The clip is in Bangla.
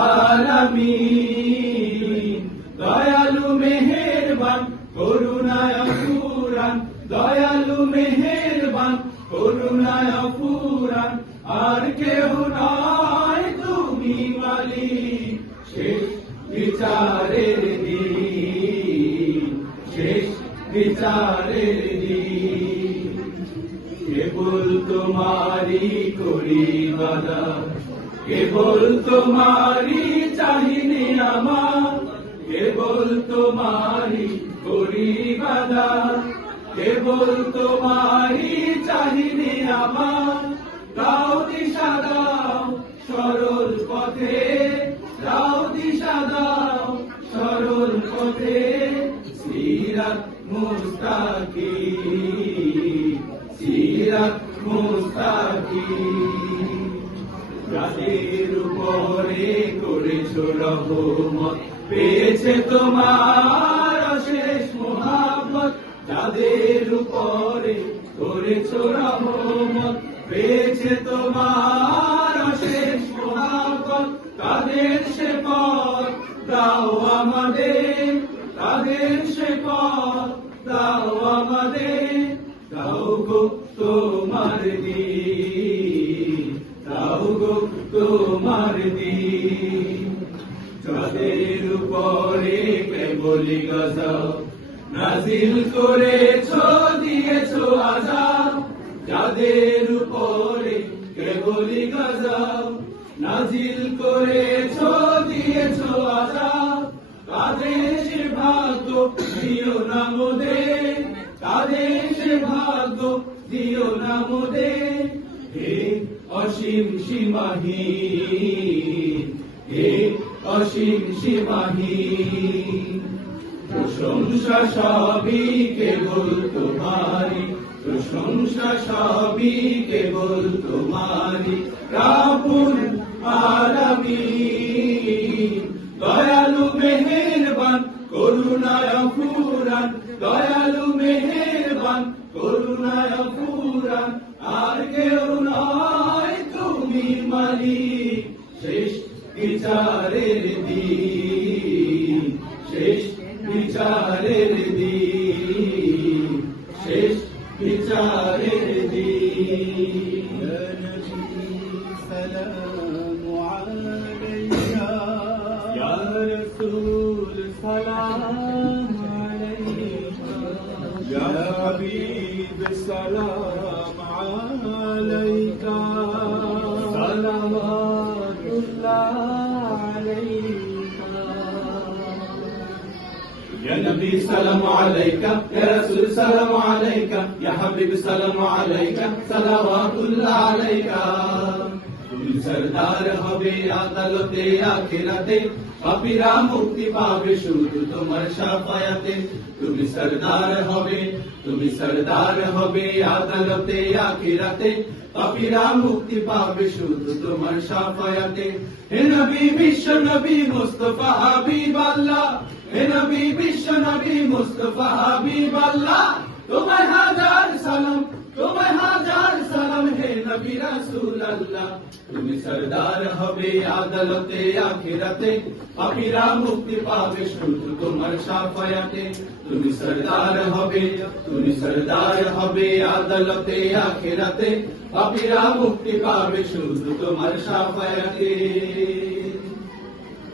আলামিন। দয়ালু মেহেরবান করুণায় অফুরান, দয়ালু মেহেরবান করুণায় অফুরান, আর কেউ নয় তুমি মালিক। শেষ বিচারের দিন, শেষ বিচারের দিন, কেবল তোমারি করি ইবাদত, কেবল তোমারি চাহিনে আমার, কেবল তোমারি করি ইবাদত, কেবল তোমারি চাহিনে আমার। দাও দিশা দাও সরল পথে, দাও দিশা দাও সরল পথে, সিরাত মুস্তাকিম, সিরাত মুস্তাকিম। যাদের উপরে করেছো রহমত, পেয়েছে তোমার অশেষ মহব্বত। যাদের উপরে করেছো রহমত, পেয়েছে তোমার অশেষ মহব্বত। তাদের সে পথ দাও আমাদের, তাদের সে পথ দাও আমাদের। দাও গো তোমার দিন, দাও গো তোমার দিন। যাদের উপরে কেবলি গজব নাজিল করেছো, দিয়েছো আযাব। যাদের উপরে কেবলি গজব নাজিল করেছো, দিয়েছো আযাব। তাদের সে ভাগ্য দিও না মোদের, তাদের সে ভাগ্য দিও না মোদের। হে অসীম সীমাহীন, হে অসীম সীমাহীন। প্রশংসা সবই কেবল তোমারি, প্রশংসা সবই কেবল তোমারি। রাব্বুল আলামিন। দয়ালু মেহেরবান করুণায় অফুরান, দয়ালু মেহেরবান করুণায় অফুরান, আর কেউ নয় তুমি মালিক। শেষ বিচারের দিন, শেষ বিচারের দিন, শেষ বিচারের দিন। সালামু আলাইকা ইয়া রাসূল সালাম আলাইকা, ইয়া হাবিব সালাম আলাইকা, সালাওয়াতুল্লাহ আলাইকা। يا نبي سلام عليك، يا رسول سلام عليك، يا حبيب سلام عليك، صلوات الله عليك। তুমি সরদার হবে আদালতে আখিরাতে, পাপীরা মুক্তি পাবে শুধু তোমার শাফায়াতে। তুমি সরদার হবে, তুমি সরদার হবে আদালতে আখিরাতে, পাপীরা মুক্তি পাবে শুধু তোমার শাফায়াতে। হে নবী বিশ্ব নবী মুস্তাফা হাবিব আল্লাহ, হে নবী বিশ্ব নবী মুস্তাফা হাবিব আল্লাহ। তোমায় হাজার সালাম, তোমায় হাজার সালাম হে নবী রাসূল আল্লাহ। তুমি সরদার হবে আদালতে আখিরাতে, পাপীরা মুক্তি পাবে শুধু তোমার শাফায়াতে। তুমি সরদার হবে, তুমি সরদার হবে আদালতে আখিরাতে, পাপীরা মুক্তি পাবে শুধু তোমার শাফায়াতে।